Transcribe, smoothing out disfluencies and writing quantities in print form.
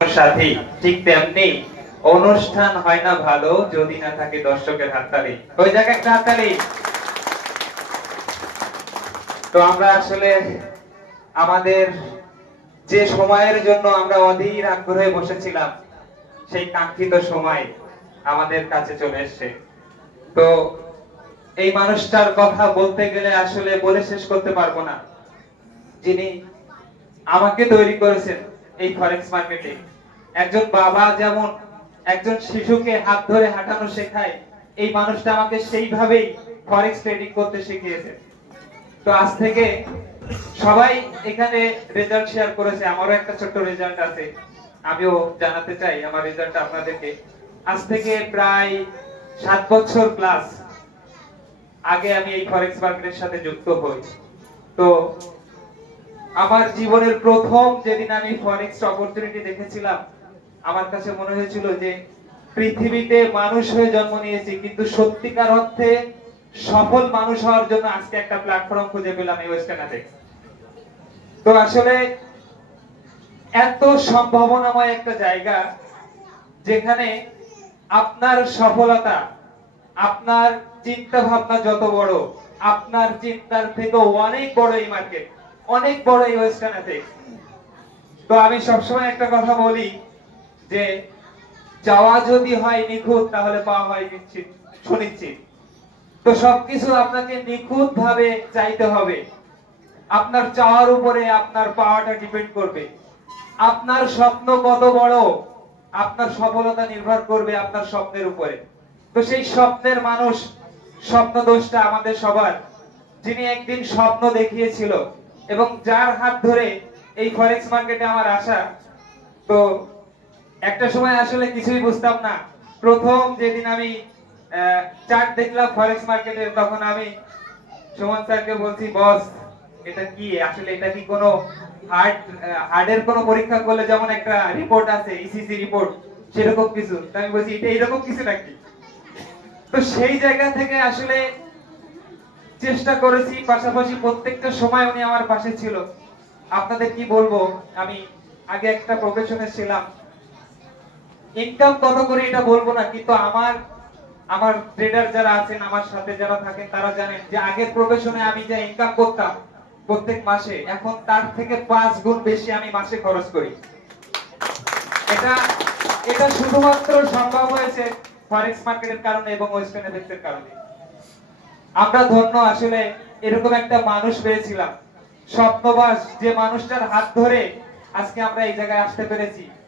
সাথী ঠিক তেমনি অনুষ্ঠান হয় না ভালো যদি না থাকে দর্শকের হাততালি। ওই জায়গায় একটা হাততালি। তো আমরা আসলে আমাদের যে সময়ের জন্য আমরা অধীর আগ্রহে বসেছিলাম সেই কাঙ্ক্ষিত সময় আমাদের কাছে চলে এসেছে। তো এই মানুষটার কথা বলতে গেলে আসলে বলে শেষ করতে পারবো না, যিনি আমাকে তৈরি করেছেন এই ফরেক্স মার্কেটে। একজন বাবা যেমন একজন শিশুকে হাত ধরে হাঁটানো শেখায়, এই মানুষটা আমাকে সেইভাবেই ফরেক্স ট্রেডিং করতে শিখিয়েছে। তো আজ থেকে সবাই এখানে রেজাল্ট শেয়ার করেছে, আমারও একটা ছোট্ট রেজাল্ট আছে, আমিও জানাতে চাই আমার রেজাল্ট আপনাদেরকে। আজ থেকে প্রায় 7 বছর প্লাস আগে আমি এই ফরেক্স মার্কেটের সাথে যুক্ত হই। তো আমার জীবনের প্রথম যেদিন আমি ফরেক্স অপরচুনিটি দেখেছিলাম, আমার কাছে মনে হয়েছিল যে পৃথিবীতে মানুষ হয়ে জন্ম নিয়েছি, কিন্তু সত্যিকার অর্থে সফল মানুষ হওয়ার জন্য আজকে একটা প্ল্যাটফর্ম খুঁজে পেলাম এই ওয়েস্টার্ন অ্যাপেক্স। তো আসলে এত সম্ভাবনাময় একটা জায়গা, যেখানে আপনার সফলতা, আপনার চিন্তা ভাবনা যত বড়, আপনার চিন্তার থেকেও অনেক বড় এই মার্কেট, অনেক বড় এই ওয়েস্টার্ন অ্যাপেক্স। তো আমি সবসময় একটা কথা বলি যে চাওয়া যদি হয় নিখুঁত, তাহলে পাওয়া হয় নিশ্চিত, সুনিশ্চিত। তো সবকিছু আপনাকে নিখুঁত ভাবে চাইতে হবে। আপনার চাওয়ার উপরে আপনার পাওয়াটা ডিপেন্ড করবে। আপনার স্বপ্ন কত বড়, আপনার সফলতা নির্ভর করবে আপনার স্বপ্নের উপরে। তো সেই স্বপ্নের মানুষ, স্বপ্নদ্রষ্টা আমাদের সবার, যিনি একদিন স্বপ্ন দেখিয়েছিল এবং যার হাত ধরে এই ফরেক্স মার্কেটে আমার আসা। তো একটা সময় আসলে কিছুই বুঝতাম না। প্রথম যেদিন আমি চার্ট দেখলাম ফরেক্স মার্কেটের, তখন আমি সুমন স্যারকে বলছি, বস এটা কি আসলে, এটা কি কোনো হার্ডের কোনো পরীক্ষা করলে যেমন একটা রিপোর্ট আছে, ইসিসি রিপোর্ট, সেরকম কিছু? আমি বলছি এটা এরকম কিছু নাকি? তো সেই জায়গা থেকে আসলে চেষ্টা করেছি, পাশাপাশি প্রত্যেকটা সময় উনি আমার পাশে ছিল। আপনাদের কি বলবো, আমি আগে একটা প্রফেশনে ছিলাম, ইনকাম কত করে এটা বলবো না, কিন্তু আমার আমার ট্রেডার যারা আছেন, আমার সাথে যারা থাকেন, তারা জানেন যে আগের প্রফেশনে আমি যা ইনকাম করতাম প্রত্যেক মাসে, এখন তার থেকে 5 গুণ বেশি আমি মাসে খরচ করি। এটা এটা শুধুমাত্র সম্ভব হয়েছে ফরেক্স মার্কেটের কারণে এবং ওয়েস্টার্ন এফেক্টের কারণে। আমরা ধন্য আসলে এরকম একটা মানুষ পেয়েছিলাম, স্বপ্নবাস, যে মানুষটার হাত ধরে আজকে আমরা এই জায়গায় আসতে পেরেছি।